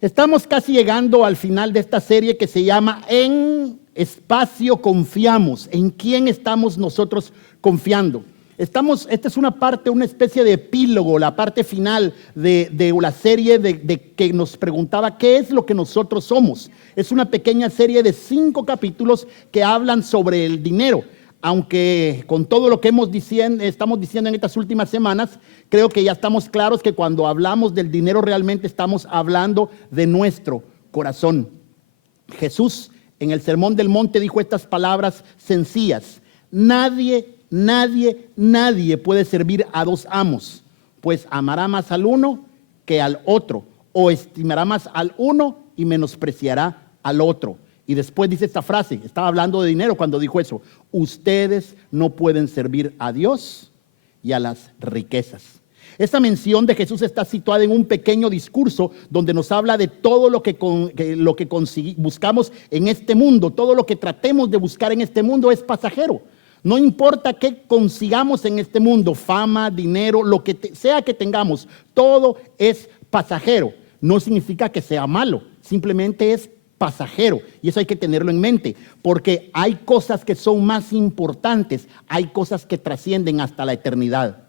Estamos casi llegando al final de esta serie que se llama En Espacio Confiamos. ¿En quién estamos nosotros confiando? Esta es una parte, una especie de epílogo, la parte final de la serie de que nos preguntaba qué es lo que nosotros somos. Es una pequeña serie de 5 capítulos que hablan sobre el dinero. Aunque con todo lo que estamos diciendo en estas últimas semanas, creo que ya estamos claros que cuando hablamos del dinero realmente estamos hablando de nuestro corazón. Jesús en el Sermón del Monte dijo estas palabras sencillas: nadie puede servir a 2 amos, pues amará más al uno que al otro, o estimará más al uno y menospreciará al otro. Y después dice esta frase, estaba hablando de dinero cuando dijo eso: ustedes no pueden servir a Dios y a las riquezas. Esta mención de Jesús está situada en un pequeño discurso donde nos habla de todo lo que buscamos en este mundo. Todo lo que tratemos de buscar en este mundo es pasajero. No importa qué consigamos en este mundo, fama, dinero, lo que sea que tengamos, todo es pasajero. No significa que sea malo, simplemente es pasajero, y eso hay que tenerlo en mente, porque hay cosas que son más importantes, hay cosas que trascienden hasta la eternidad.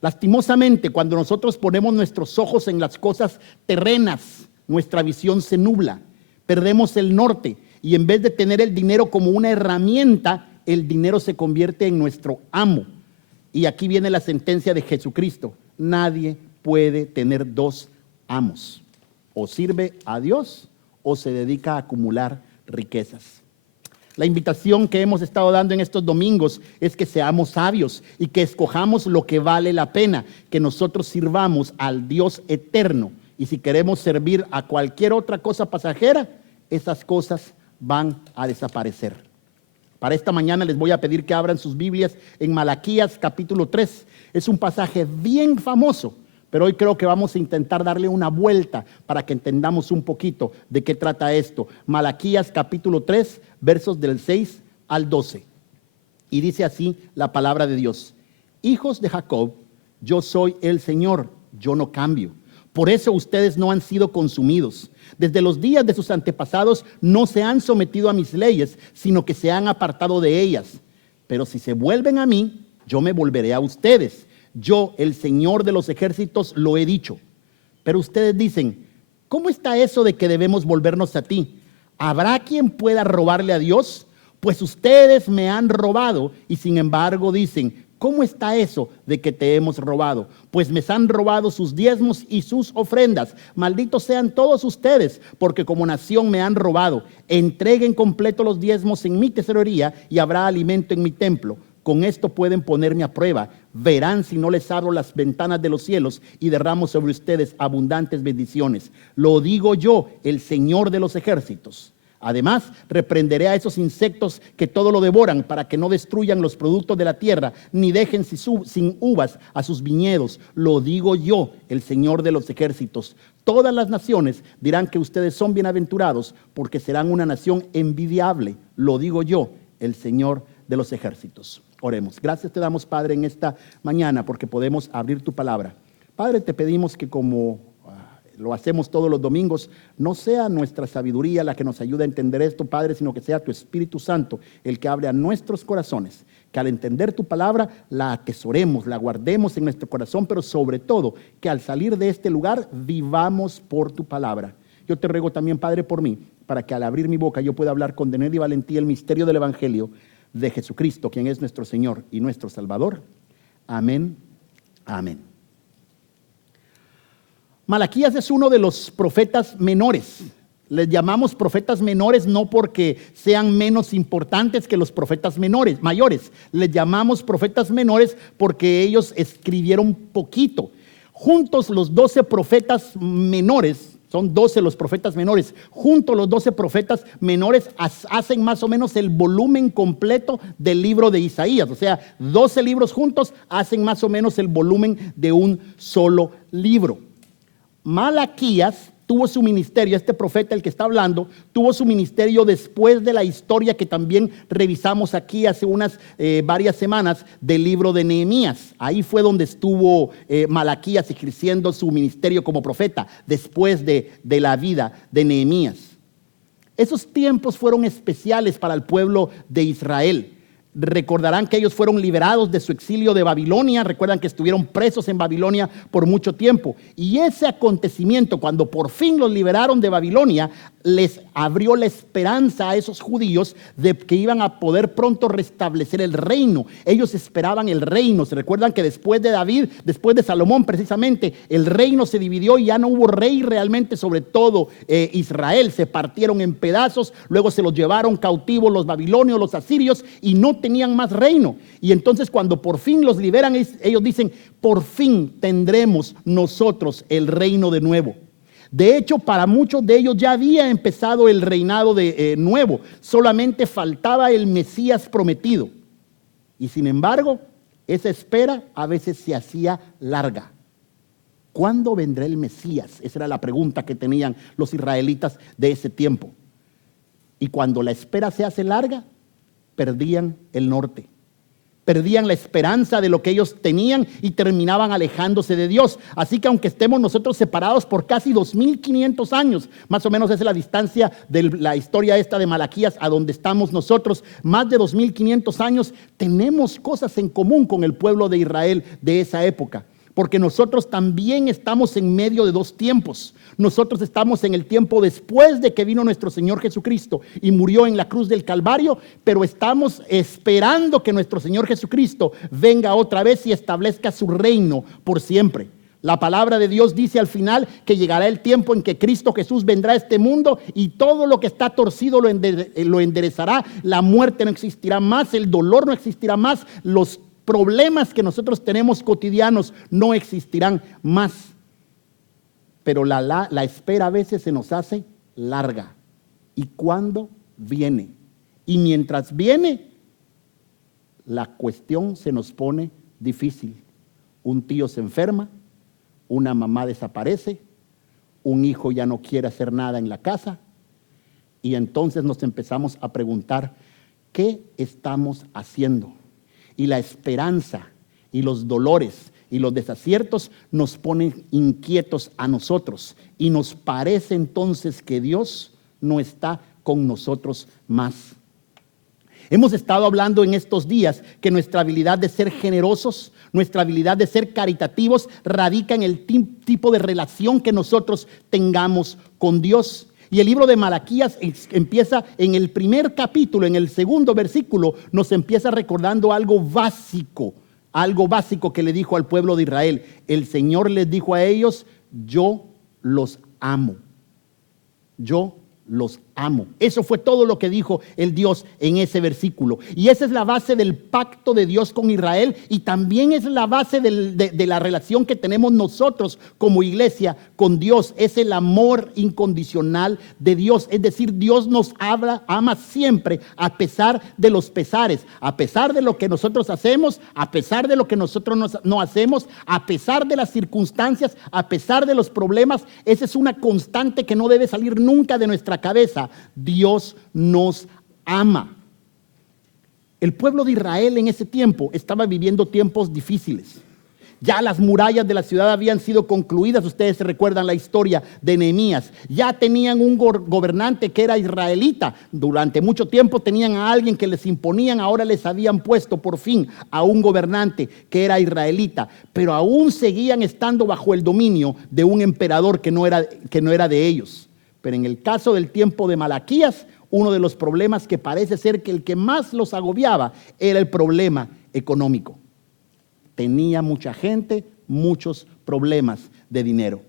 Lastimosamente, cuando nosotros ponemos nuestros ojos en las cosas terrenas, nuestra visión se nubla, perdemos el norte, y en vez de tener el dinero como una herramienta, el dinero se convierte en nuestro amo. Y aquí viene la sentencia de Jesucristo: nadie puede tener 2 amos, o sirve a Dios o se dedica a acumular riquezas. La invitación que hemos estado dando en estos domingos es que seamos sabios y que escojamos lo que vale la pena, que nosotros sirvamos al Dios eterno. Y si queremos servir a cualquier otra cosa pasajera, esas cosas van a desaparecer. Para esta mañana les voy a pedir que abran sus Biblias en Malaquías capítulo 3. Es un pasaje bien famoso, pero hoy creo que vamos a intentar darle una vuelta para que entendamos un poquito de qué trata esto. Malaquías capítulo 3, versos del 6 al 12. Y dice así la palabra de Dios: hijos de Jacob, yo soy el Señor, yo no cambio. Por eso ustedes no han sido consumidos. Desde los días de sus antepasados no se han sometido a mis leyes, sino que se han apartado de ellas. Pero si se vuelven a mí, yo me volveré a ustedes. Yo, el Señor de los ejércitos, lo he dicho. Pero ustedes dicen: ¿cómo está eso de que debemos volvernos a ti? ¿Habrá quien pueda robarle a Dios? Pues ustedes me han robado, y sin embargo dicen: ¿cómo está eso de que te hemos robado? Pues me han robado sus diezmos y sus ofrendas. Malditos sean todos ustedes, porque como nación me han robado. Entreguen completo los diezmos en mi tesorería, y habrá alimento en mi templo. Con esto pueden ponerme a prueba. Verán si no les abro las ventanas de los cielos y derramo sobre ustedes abundantes bendiciones. Lo digo yo, el Señor de los ejércitos. Además, reprenderé a esos insectos que todo lo devoran, para que no destruyan los productos de la tierra, ni dejen sin uvas a sus viñedos. Lo digo yo, el Señor de los ejércitos. Todas las naciones dirán que ustedes son bienaventurados, porque serán una nación envidiable. Lo digo yo, el Señor de los ejércitos. Oremos. Gracias te damos, Padre, en esta mañana, porque podemos abrir tu palabra. Padre, te pedimos que como lo hacemos todos los domingos, no sea nuestra sabiduría la que nos ayude a entender esto, Padre, sino que sea tu Espíritu Santo el que hable a nuestros corazones, que al entender tu palabra la atesoremos, la guardemos en nuestro corazón, pero sobre todo que al salir de este lugar vivamos por tu palabra. Yo te ruego también, Padre, por mí, para que al abrir mi boca yo pueda hablar con denuedo y valentía el misterio del Evangelio de Jesucristo, quien es nuestro Señor y nuestro Salvador. Amén. Amén. Malaquías es uno de los profetas menores. Les llamamos profetas menores no porque sean menos importantes que los profetas mayores. Les llamamos profetas menores porque ellos escribieron poquito. Juntos los 12 profetas menores, son 12 los profetas menores, juntos los 12 profetas menores hacen más o menos el volumen completo del libro de Isaías. O sea, 12 libros juntos hacen más o menos el volumen de un solo libro. Malaquías tuvo su ministerio, este profeta, el que está hablando, tuvo su ministerio después de la historia que también revisamos aquí hace varias semanas del libro de Nehemías. Ahí fue donde estuvo Malaquías ejerciendo su ministerio como profeta, después de la vida de Nehemías. Esos tiempos fueron especiales para el pueblo de Israel. Recordarán que ellos fueron liberados de su exilio de Babilonia. Recuerdan que estuvieron presos en Babilonia por mucho tiempo. Y ese acontecimiento, cuando por fin los liberaron de Babilonia, les abrió la esperanza a esos judíos de que iban a poder pronto restablecer el reino. Ellos esperaban el reino. Se recuerdan que después de David, después de Salomón precisamente, el reino se dividió y ya no hubo rey realmente sobre todo Israel. Se partieron en pedazos, luego se los llevaron cautivos los babilonios, los asirios, y no tenían más reino. Y entonces cuando por fin los liberan, ellos dicen: por fin tendremos nosotros el reino de nuevo. De hecho, para muchos de ellos ya había empezado el reinado de nuevo, solamente faltaba el Mesías prometido. Y sin embargo, esa espera a veces se hacía larga. ¿Cuándo vendrá el Mesías? Esa era la pregunta que tenían los israelitas de ese tiempo. Y cuando la espera se hace larga, perdían el norte, perdían la esperanza de lo que ellos tenían y terminaban alejándose de Dios. Así que aunque estemos nosotros separados por casi 2500 años, más o menos esa es la distancia de la historia esta de Malaquías a donde estamos nosotros, más de 2500 años, tenemos cosas en común con el pueblo de Israel de esa época. Porque nosotros también estamos en medio de dos tiempos. Nosotros estamos en el tiempo después de que vino nuestro Señor Jesucristo y murió en la cruz del Calvario, pero estamos esperando que nuestro Señor Jesucristo venga otra vez y establezca su reino por siempre. La palabra de Dios dice al final que llegará el tiempo en que Cristo Jesús vendrá a este mundo y todo lo que está torcido lo enderezará. La muerte no existirá más, el dolor no existirá más, los problemas que nosotros tenemos cotidianos no existirán más. Pero la espera a veces se nos hace larga. ¿Y cuándo viene? Y mientras viene, la cuestión se nos pone difícil. Un tío se enferma, una mamá desaparece, un hijo ya no quiere hacer nada en la casa, y entonces nos empezamos a preguntar: ¿qué estamos haciendo? Y la esperanza y los dolores y los desaciertos nos ponen inquietos a nosotros, y nos parece entonces que Dios no está con nosotros más. Hemos estado hablando en estos días que nuestra habilidad de ser generosos, nuestra habilidad de ser caritativos radica en el tipo de relación que nosotros tengamos con Dios. Y el libro de Malaquías empieza en el primer capítulo, en el segundo versículo, nos empieza recordando algo básico que le dijo al pueblo de Israel. El Señor les dijo a ellos: yo los amo. Yo los amo. Eso fue todo lo que dijo el Dios en ese versículo. Y esa es la base del pacto de Dios con Israel, y también es la base de la relación que tenemos nosotros como iglesia con Dios. Es el amor incondicional de Dios. Es decir, Dios nos ama siempre a pesar de los pesares, a pesar de lo que nosotros hacemos, a pesar de lo que nosotros no hacemos, a pesar de las circunstancias, a pesar de los problemas. Esa es una constante que no debe salir nunca de nuestra cabeza. Dios nos ama. El pueblo de Israel en ese tiempo estaba viviendo tiempos difíciles. Ya las murallas de la ciudad habían sido concluidas. Ustedes se recuerdan la historia de Nehemías. Ya tenían un gobernante que era israelita. Durante mucho tiempo tenían a alguien que les imponían. Ahora les habían puesto por fin a un gobernante que era israelita. Pero aún seguían estando bajo el dominio de un emperador que no era de ellos. Pero en el caso del tiempo de Malaquías, uno de los problemas que parece ser que el que más los agobiaba era el problema económico. Tenía mucha gente, muchos problemas de dinero.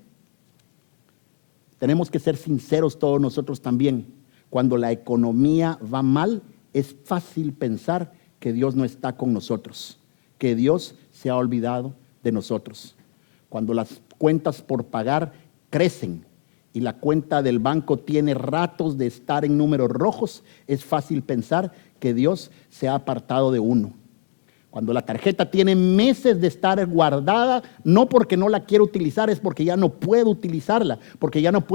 Tenemos que ser sinceros todos nosotros también. Cuando la economía va mal, es fácil pensar que Dios no está con nosotros, que Dios se ha olvidado de nosotros. Cuando las cuentas por pagar crecen y la cuenta del banco tiene ratos de estar en números rojos, es fácil pensar que Dios se ha apartado de uno. Cuando la tarjeta tiene meses de estar guardada, no porque no la quiero utilizar, es porque ya no puedo utilizarla, porque ya no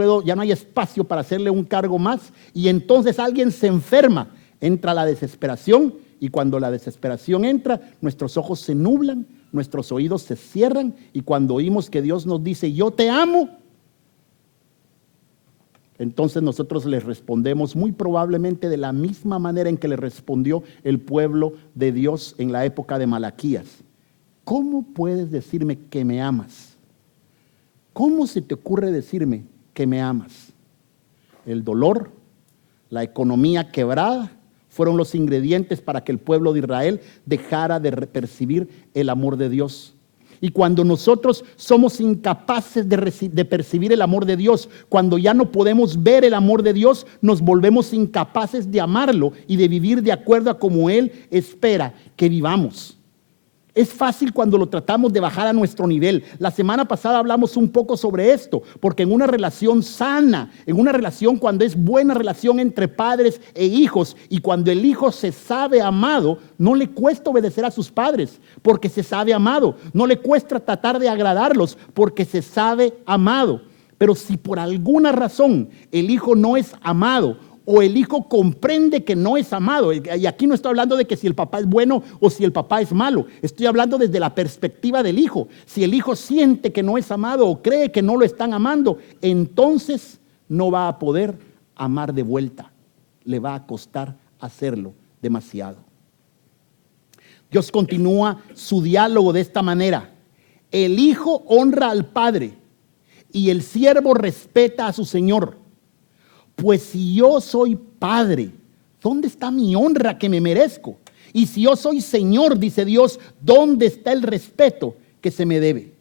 hay espacio para hacerle un cargo más, y entonces alguien se enferma, entra la desesperación, y cuando la desesperación entra, nuestros ojos se nublan, nuestros oídos se cierran, y cuando oímos que Dios nos dice, yo te amo, entonces nosotros les respondemos muy probablemente de la misma manera en que le respondió el pueblo de Dios en la época de Malaquías. ¿Cómo puedes decirme que me amas? ¿Cómo se te ocurre decirme que me amas? El dolor, la economía quebrada, fueron los ingredientes para que el pueblo de Israel dejara de percibir el amor de Dios. Y cuando nosotros somos incapaces de percibir el amor de Dios, cuando ya no podemos ver el amor de Dios, nos volvemos incapaces de amarlo y de vivir de acuerdo a como Él espera que vivamos. Es fácil cuando lo tratamos de bajar a nuestro nivel. La semana pasada hablamos un poco sobre esto, porque en una relación sana, en una relación cuando es buena relación entre padres e hijos, y cuando el hijo se sabe amado, no le cuesta obedecer a sus padres, porque se sabe amado. No le cuesta tratar de agradarlos, porque se sabe amado. Pero si por alguna razón el hijo no es amado, o el hijo comprende que no es amado, y aquí no estoy hablando de que si el papá es bueno o si el papá es malo, estoy hablando desde la perspectiva del hijo. Si el hijo siente que no es amado o cree que no lo están amando, entonces no va a poder amar de vuelta, le va a costar hacerlo demasiado. Dios continúa su diálogo de esta manera: el hijo honra al padre y el siervo respeta a su señor. Pues si yo soy padre, ¿dónde está mi honra que me merezco? Y si yo soy señor, dice Dios, ¿dónde está el respeto que se me debe?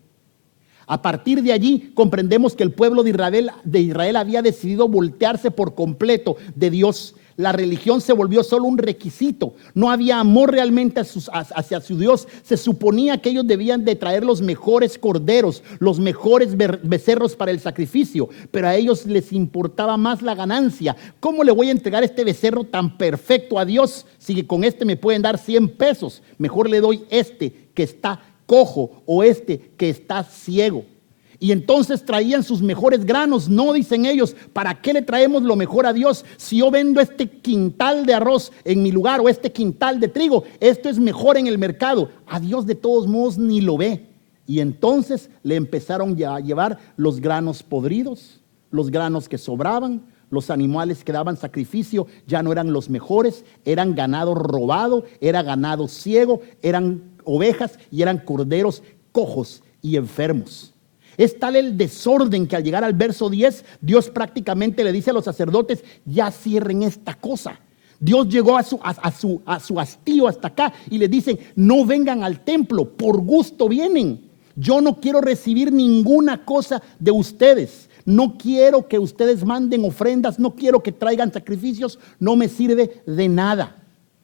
A partir de allí comprendemos que el pueblo de Israel había decidido voltearse por completo de Dios. La religión se volvió solo un requisito. No había amor realmente hacia su Dios. Se suponía que ellos debían de traer los mejores corderos, los mejores becerros para el sacrificio, pero a ellos les importaba más la ganancia. ¿Cómo le voy a entregar este becerro tan perfecto a Dios si con este me pueden dar 100 pesos? Mejor le doy este que está cojo o este que está ciego. Y entonces traían sus mejores granos. No, dicen ellos, ¿para qué le traemos lo mejor a Dios? Si yo vendo este quintal de arroz en mi lugar o este quintal de trigo, esto es mejor en el mercado. A Dios de todos modos ni lo ve. Y entonces le empezaron a llevar los granos podridos, los granos que sobraban. Los animales que daban sacrificio ya no eran los mejores, eran ganado robado, era ganado ciego, eran ovejas y eran corderos cojos y enfermos. Es tal el desorden que al llegar al verso 10, Dios prácticamente le dice a los sacerdotes: ya cierren esta cosa. Dios llegó a su hastío hasta acá y le dicen: no vengan al templo, por gusto vienen. Yo no quiero recibir ninguna cosa de ustedes. No quiero que ustedes manden ofrendas, no quiero que traigan sacrificios, no me sirve de nada.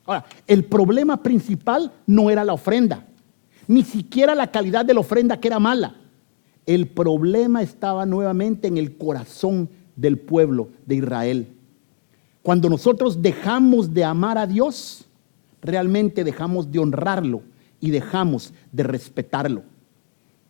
Ahora, el problema principal no era la ofrenda, ni siquiera la calidad de la ofrenda, que era mala. El problema estaba nuevamente en el corazón del pueblo de Israel. Cuando nosotros dejamos de amar a Dios, realmente dejamos de honrarlo y dejamos de respetarlo.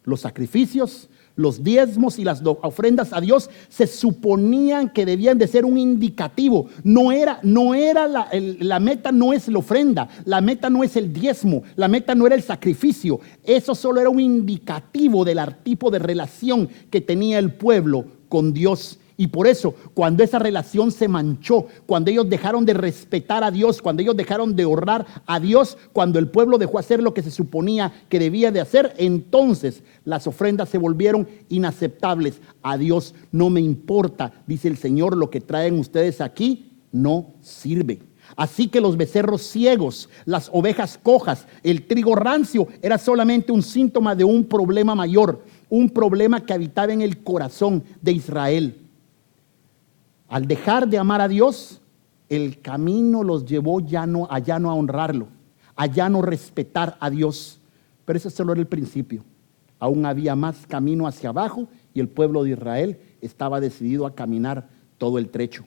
Los sacrificios, los diezmos y las ofrendas a Dios se suponían que debían de ser un indicativo. No era la meta, no es la ofrenda, la meta no es el diezmo, la meta no era el sacrificio. Eso solo era un indicativo del tipo de relación que tenía el pueblo con Dios. Y por eso, cuando esa relación se manchó, cuando ellos dejaron de respetar a Dios, cuando ellos dejaron de honrar a Dios, cuando el pueblo dejó hacer lo que se suponía que debía de hacer, entonces las ofrendas se volvieron inaceptables. A Dios no me importa, dice el Señor, lo que traen ustedes aquí no sirve. Así que los becerros ciegos, las ovejas cojas, el trigo rancio era solamente un síntoma de un problema mayor, un problema que habitaba en el corazón de Israel. Al dejar de amar a Dios, el camino los llevó a ya no honrarlo, a ya no respetar a Dios. Pero ese solo era el principio. Aún había más camino hacia abajo y el pueblo de Israel estaba decidido a caminar todo el trecho.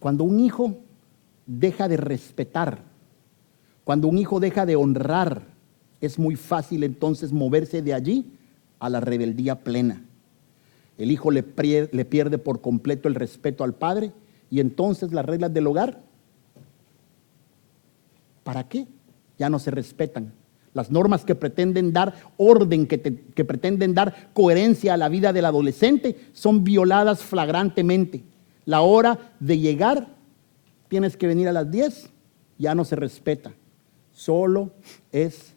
Cuando un hijo deja de respetar Cuando un hijo deja de honrar, es muy fácil entonces moverse de allí a la rebeldía plena. El hijo le pierde por completo el respeto al padre y entonces las reglas del hogar, ¿para qué? Ya no se respetan. Las normas que pretenden dar orden, que pretenden dar coherencia a la vida del adolescente, son violadas flagrantemente. La hora de llegar, tienes que venir a las 10, ya no se respeta. Solo es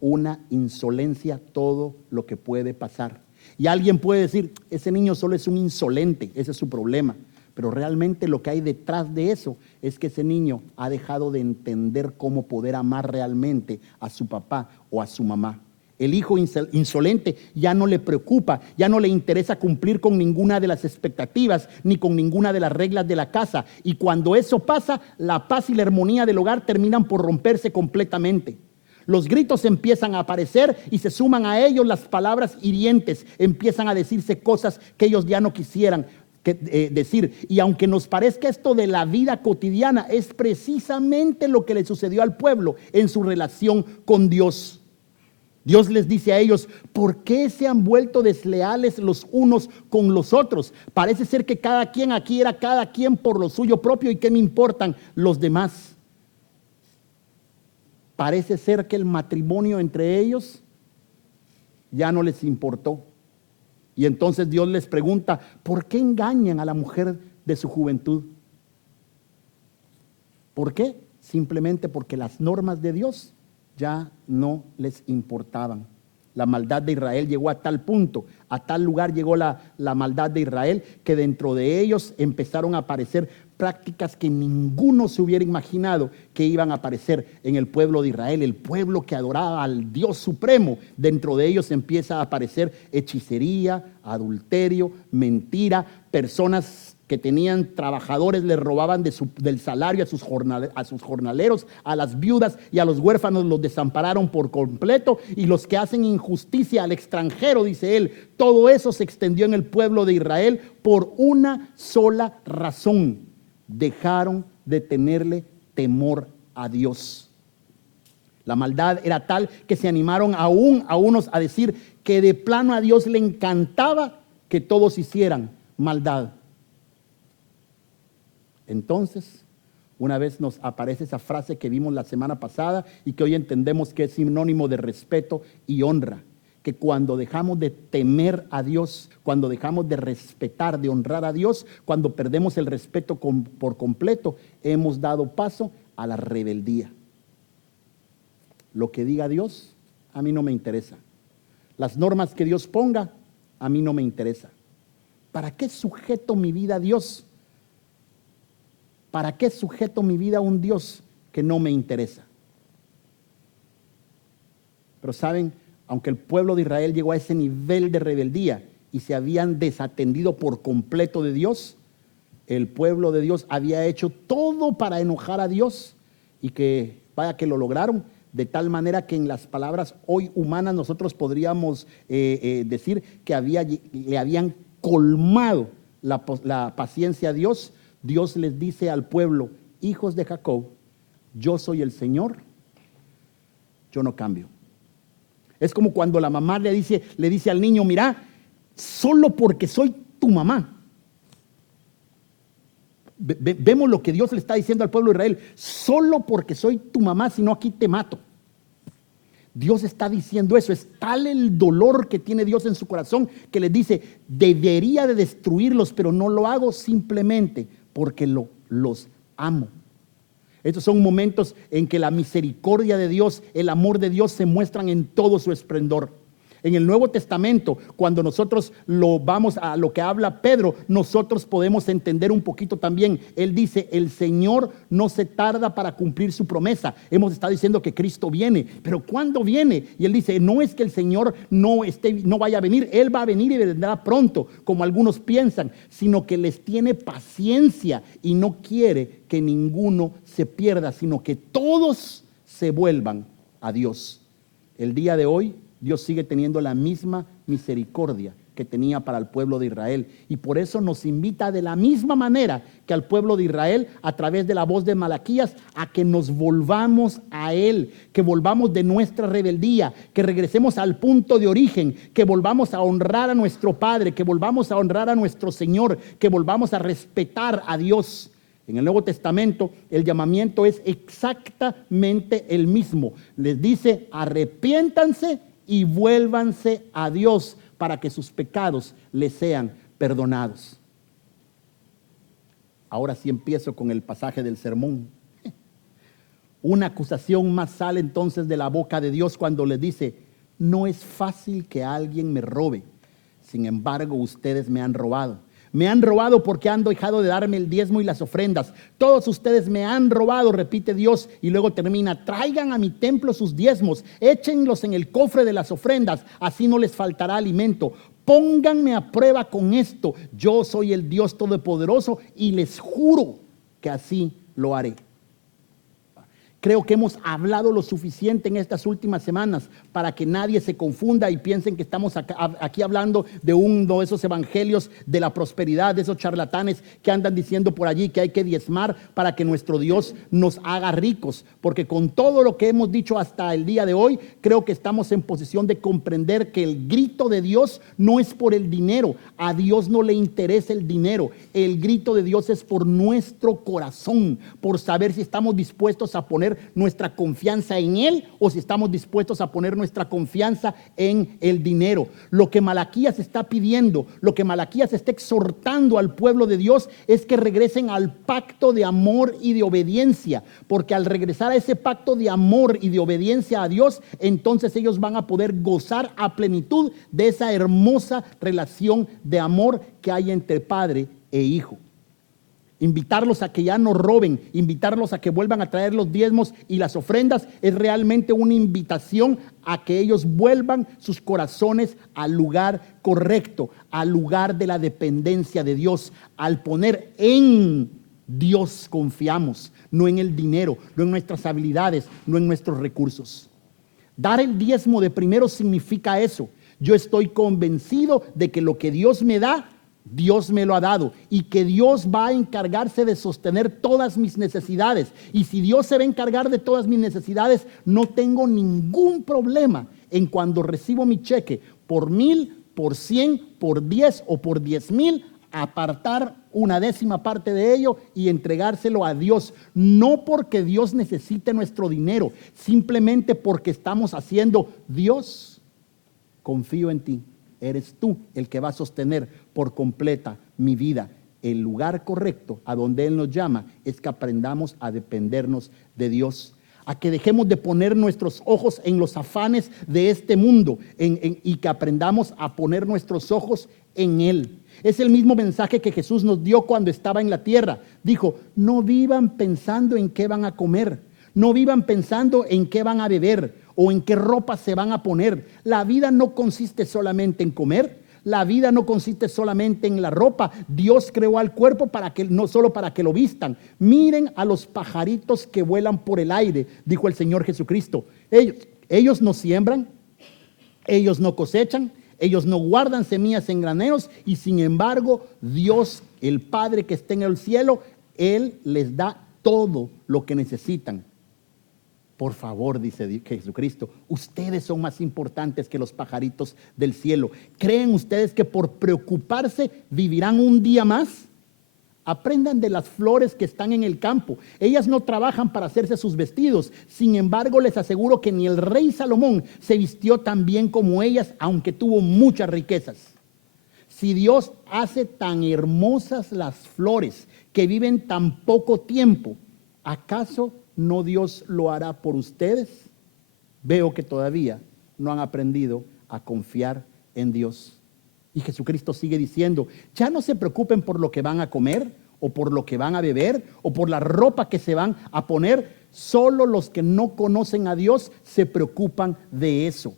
una insolencia todo lo que puede pasar. Y alguien puede decir, ese niño solo es un insolente, ese es su problema. Pero realmente lo que hay detrás de eso es que ese niño ha dejado de entender cómo poder amar realmente a su papá o a su mamá. El hijo insolente ya no le preocupa, ya no le interesa cumplir con ninguna de las expectativas ni con ninguna de las reglas de la casa. Y cuando eso pasa, la paz y la armonía del hogar terminan por romperse completamente. Los gritos empiezan a aparecer y se suman a ellos las palabras hirientes. Empiezan a decirse cosas que ellos ya no quisieran decir. Y aunque nos parezca esto de la vida cotidiana, es precisamente lo que le sucedió al pueblo en su relación con Dios. Dios les dice a ellos, ¿por qué se han vuelto desleales los unos con los otros? Parece ser que cada quien aquí era cada quien por lo suyo propio y qué me importan los demás. Parece ser que el matrimonio entre ellos ya no les importó. Y entonces Dios les pregunta, ¿por qué engañan a la mujer de su juventud? ¿Por qué? Simplemente porque las normas de Dios ya no les importaban. La maldad de Israel llegó a tal punto, a tal lugar llegó la maldad de Israel, que dentro de ellos empezaron a aparecer prácticas que ninguno se hubiera imaginado que iban a aparecer en el pueblo de Israel. El pueblo que adoraba al Dios supremo, dentro de ellos empieza a aparecer hechicería, adulterio, mentira. Personas que tenían trabajadores les robaban del salario a sus jornaleros, a las viudas y a los huérfanos los desampararon por completo, y los que hacen injusticia al extranjero, dice él, todo eso se extendió en el pueblo de Israel por una sola razón: dejaron de tenerle temor a Dios. La maldad era tal que se animaron aún a unos a decir que de plano a Dios le encantaba que todos hicieran maldad. Entonces, una vez nos aparece esa frase que vimos la semana pasada y que hoy entendemos que es sinónimo de respeto y honra, que cuando dejamos de temer a Dios, cuando dejamos de respetar, de honrar a Dios, cuando perdemos el respeto por completo, hemos dado paso a la rebeldía. Lo que diga Dios, a mí no me interesa. Las normas que Dios ponga, a mí no me interesa. ¿Para qué sujeto mi vida a Dios? ¿Para qué sujeto mi vida a un Dios que no me interesa? Pero saben, aunque el pueblo de Israel llegó a ese nivel de rebeldía y se habían desatendido por completo de Dios, el pueblo de Dios había hecho todo para enojar a Dios, y que vaya que lo lograron, de tal manera que en las palabras hoy humanas nosotros podríamos decir que le habían colmado la paciencia a Dios. Dios les dice al pueblo, hijos de Jacob, yo soy el Señor, yo no cambio. Es como cuando la mamá le dice al niño, mira, solo porque soy tu mamá. Vemos lo que Dios le está diciendo al pueblo de Israel, solo porque soy tu mamá, si no aquí te mato. Dios está diciendo eso. Es tal el dolor que tiene Dios en su corazón que les dice, debería de destruirlos, pero no lo hago simplemente porque los amo. Estos son momentos en que la misericordia de Dios, el amor de Dios se muestran en todo su esplendor. En el Nuevo Testamento, cuando nosotros vamos a lo que habla Pedro, nosotros podemos entender un poquito también. Él dice, el Señor no se tarda para cumplir su promesa. Hemos estado diciendo que Cristo viene, pero ¿cuándo viene? Y él dice, no es que el Señor no vaya a venir, Él va a venir y vendrá pronto, como algunos piensan, sino que les tiene paciencia y no quiere que ninguno se pierda, sino que todos se vuelvan a Dios. El día de hoy, Dios sigue teniendo la misma misericordia que que tenía para el pueblo de Israel. Y por eso nos invita de la misma manera que al pueblo de Israel, a través de la voz de Malaquías, a que nos volvamos a Él, que volvamos de nuestra rebeldía, que regresemos al punto de origen, que volvamos a honrar a nuestro Padre, que volvamos a honrar a nuestro Señor, que volvamos a respetar a Dios. En el Nuevo Testamento el llamamiento es exactamente el mismo. Les dice: arrepiéntanse y vuélvanse a Dios para que sus pecados les sean perdonados. Ahora sí empiezo con el pasaje del sermón. Una acusación más sale entonces de la boca de Dios cuando les dice: no es fácil que alguien me robe, sin embargo ustedes me han robado. Me han robado porque han dejado de darme el diezmo y las ofrendas. Todos ustedes me han robado, repite Dios, y luego termina: traigan a mi templo sus diezmos, échenlos en el cofre de las ofrendas, así no les faltará alimento. Pónganme a prueba con esto. Yo soy el Dios Todopoderoso y les juro que así lo haré. Creo que hemos hablado lo suficiente en estas últimas semanas para que nadie se confunda y piensen que estamos aquí hablando de uno de esos evangelios de la prosperidad, de esos charlatanes que andan diciendo por allí que hay que diezmar para que nuestro Dios nos haga ricos. Porque con todo lo que hemos dicho hasta el día de hoy, creo que estamos en posición de comprender que el grito de Dios no es por el dinero. A Dios no le interesa el dinero. El grito de Dios es por nuestro corazón, por saber si estamos dispuestos a poner nuestra confianza en Él o si estamos dispuestos a poner nuestra confianza en el dinero. Lo que Malaquías está pidiendo, lo que Malaquías está exhortando al pueblo de Dios es que regresen al pacto de amor y de obediencia, porque al regresar a ese pacto de amor y de obediencia a Dios, entonces ellos van a poder gozar a plenitud de esa hermosa relación de amor que hay entre padre e hijo. Invitarlos a que ya no roben, invitarlos a que vuelvan a traer los diezmos y las ofrendas, es realmente una invitación a que ellos vuelvan sus corazones al lugar correcto, al lugar de la dependencia de Dios. Al poner en Dios confiamos, no en el dinero, no en nuestras habilidades, no en nuestros recursos. Dar el diezmo de primero significa eso. Yo estoy convencido de que lo que Dios me da, Dios me lo ha dado, y que Dios va a encargarse de sostener todas mis necesidades. Y si Dios se va a encargar de todas mis necesidades, no tengo ningún problema en cuando recibo mi cheque por 1,000, por 100, por 10 o por 10,000, apartar una décima parte de ello y entregárselo a Dios. No porque Dios necesite nuestro dinero, simplemente porque estamos haciendo: Dios, confío en ti. Eres tú el que va a sostener por completa mi vida. El lugar correcto a donde Él nos llama es que aprendamos a dependernos de Dios, a que dejemos de poner nuestros ojos en los afanes de este mundo y que aprendamos a poner nuestros ojos en Él. Es el mismo mensaje que Jesús nos dio cuando estaba en la tierra. Dijo: no vivan pensando en qué van a comer, no vivan pensando en qué van a beber o en qué ropa se van a poner. La vida no consiste solamente en comer. La vida no consiste solamente en la ropa. Dios creó al cuerpo no solo para que lo vistan. Miren a los pajaritos que vuelan por el aire, dijo el Señor Jesucristo. Ellos no siembran, ellos no cosechan, ellos no guardan semillas en graneros, y sin embargo Dios, el Padre que está en el cielo, Él les da todo lo que necesitan. Por favor, dice Jesucristo, ustedes son más importantes que los pajaritos del cielo. ¿Creen ustedes que por preocuparse vivirán un día más? Aprendan de las flores que están en el campo. Ellas no trabajan para hacerse sus vestidos. Sin embargo, les aseguro que ni el rey Salomón se vistió tan bien como ellas, aunque tuvo muchas riquezas. Si Dios hace tan hermosas las flores que viven tan poco tiempo, ¿acaso no Dios lo hará por ustedes? Veo que todavía no han aprendido a confiar en Dios. Y Jesucristo sigue diciendo: ya no se preocupen por lo que van a comer, o por lo que van a beber, o por la ropa que se van a poner. Solo los que no conocen a Dios se preocupan de eso.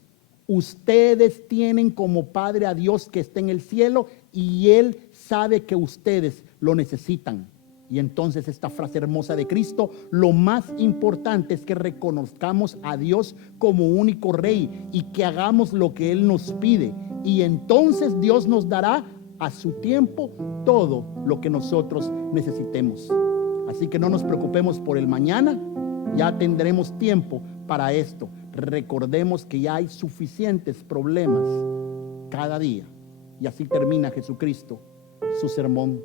Ustedes tienen como Padre a Dios que está en el cielo, y Él sabe que ustedes lo necesitan. Y entonces esta frase hermosa de Cristo, lo más importante es que reconozcamos a Dios como único Rey y que hagamos lo que Él nos pide. Y entonces Dios nos dará a su tiempo todo lo que nosotros necesitemos. Así que no nos preocupemos por el mañana, ya tendremos tiempo para esto. Recordemos que ya hay suficientes problemas cada día. Y así termina Jesucristo su sermón.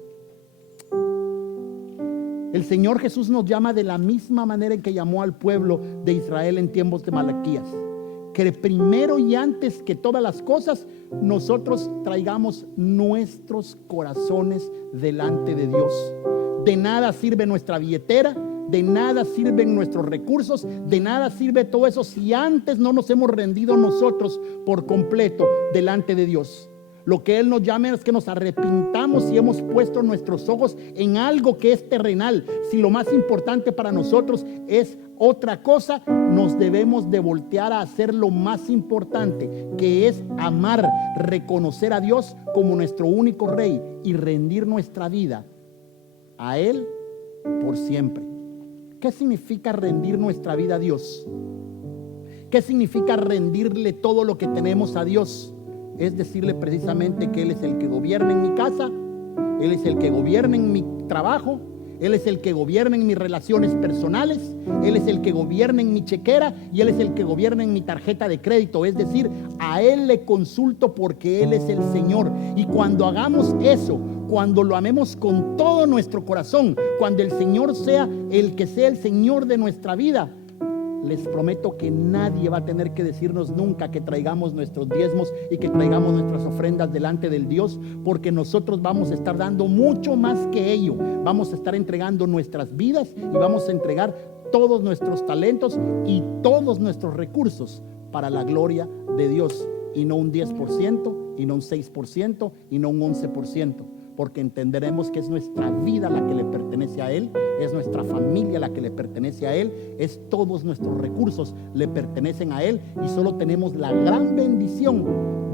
El Señor Jesús nos llama de la misma manera en que llamó al pueblo de Israel en tiempos de Malaquías, que primero y antes que todas las cosas nosotros traigamos nuestros corazones delante de Dios. De nada sirve nuestra billetera, de nada sirven nuestros recursos, de nada sirve todo eso si antes no nos hemos rendido nosotros por completo delante de Dios. Lo que Él nos llama es que nos arrepintamos y hemos puesto nuestros ojos en algo que es terrenal. Si lo más importante para nosotros es otra cosa, nos debemos de voltear a hacer lo más importante, que es amar, reconocer a Dios como nuestro único Rey y rendir nuestra vida a Él por siempre. ¿Qué significa rendir nuestra vida a Dios? ¿Qué significa rendirle todo lo que tenemos a Dios? Es decirle precisamente que Él es el que gobierna en mi casa, Él es el que gobierna en mi trabajo, Él es el que gobierna en mis relaciones personales, Él es el que gobierna en mi chequera y Él es el que gobierna en mi tarjeta de crédito. Es decir, a Él le consulto porque Él es el Señor. Y cuando hagamos eso, cuando lo amemos con todo nuestro corazón, cuando el Señor sea el que sea el Señor de nuestra vida, les prometo que nadie va a tener que decirnos nunca que traigamos nuestros diezmos y que traigamos nuestras ofrendas delante del Dios, porque nosotros vamos a estar dando mucho más que ello. Vamos a estar entregando nuestras vidas y vamos a entregar todos nuestros talentos y todos nuestros recursos para la gloria de Dios, y no un 10%, y no un 6%, y no un 11%. Porque entenderemos que es nuestra vida la que le pertenece a Él, es nuestra familia la que le pertenece a Él, es todos nuestros recursos le pertenecen a Él, y solo tenemos la gran bendición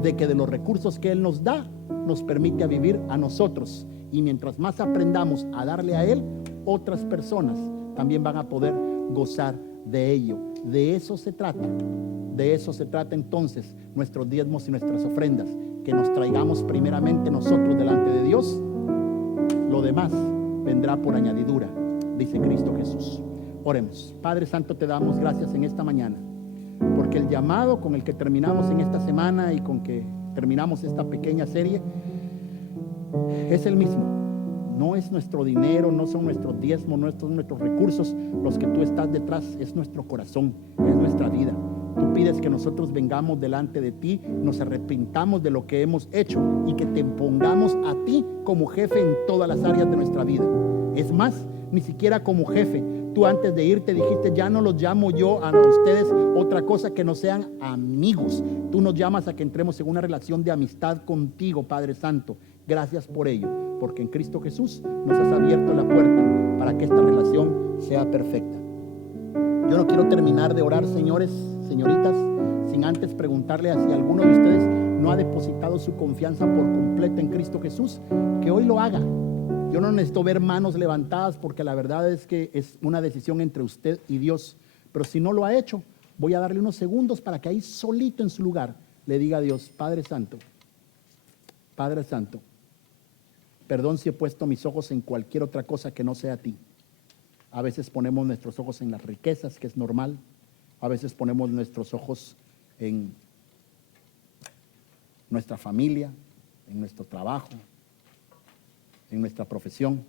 de que de los recursos que Él nos da, nos permite vivir a nosotros. Y mientras más aprendamos a darle a Él, otras personas también van a poder gozar de ello. De eso se trata. De eso se trata entonces nuestros diezmos y nuestras ofrendas, que nos traigamos primeramente nosotros delante de Dios. Lo demás vendrá por añadidura, dice Cristo Jesús. Oremos. Padre Santo, te damos gracias en esta mañana, porque el llamado con el que terminamos en esta semana y con que terminamos esta pequeña serie es el mismo. No es nuestro dinero, no son nuestros diezmos, no son nuestros recursos los que tú estás detrás, es nuestro corazón, es nuestra vida. Tú pides que nosotros vengamos delante de ti, nos arrepintamos de lo que hemos hecho y que te pongamos a ti como jefe en todas las áreas de nuestra vida. Es más, ni siquiera como jefe. Tú antes de irte dijiste, ya no los llamo yo a ustedes otra cosa que no sean amigos. Tú nos llamas a que entremos en una relación de amistad contigo, Padre Santo. Gracias por ello, porque en Cristo Jesús nos has abierto la puerta para que esta relación sea perfecta. Yo no quiero terminar de orar, señores, señoritas, sin antes preguntarle a si alguno de ustedes no ha depositado su confianza por completo en Cristo Jesús, que hoy lo haga. Yo no necesito ver manos levantadas, porque la verdad es que es una decisión entre usted y Dios. Pero si no lo ha hecho, voy a darle unos segundos para que ahí solito en su lugar le diga a Dios: Padre Santo, perdón si he puesto mis ojos en cualquier otra cosa que no sea a ti. A veces ponemos nuestros ojos en las riquezas, que es normal. A veces ponemos nuestros ojos en nuestra familia, en nuestro trabajo, en nuestra profesión,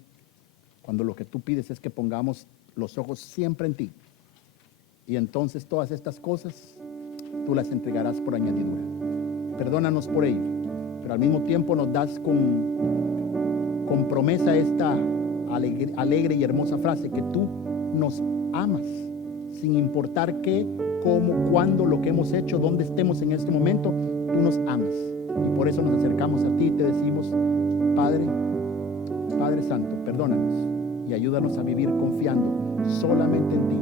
cuando lo que tú pides es que pongamos los ojos siempre en ti. Y entonces todas estas cosas tú las entregarás por añadidura. Perdónanos por ello, pero al mismo tiempo nos das con promesa esta alegre y hermosa frase, que tú nos amas, sin importar qué, cómo, cuándo, lo que hemos hecho, dónde estemos en este momento. Tú nos amas, y por eso nos acercamos a ti y te decimos: Padre Santo, perdónanos y ayúdanos a vivir confiando solamente en ti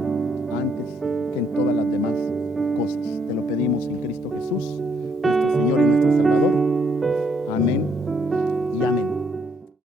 antes que en todas las